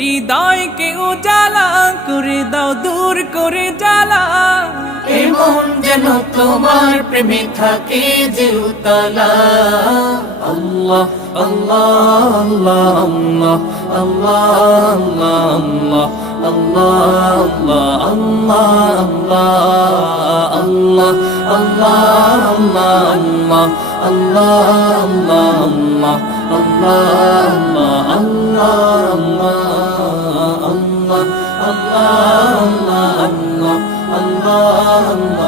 হৃদয়কে উজালা করে দাও, দূর করে জ্বালা। এমন যেন তোমার প্রেমে থাকে যে উতলা। আল্লাহ আল্লাহ আল্লাহ আল্লাহ আল্লাহ আল্লাহ আল্লাহ আল্লাহ আল্লাহ আল্লাহ আল্লাহ আল্লাহ আল্লাহ আল্লাহ আল্লাহ আল্লাহ আল্লাহ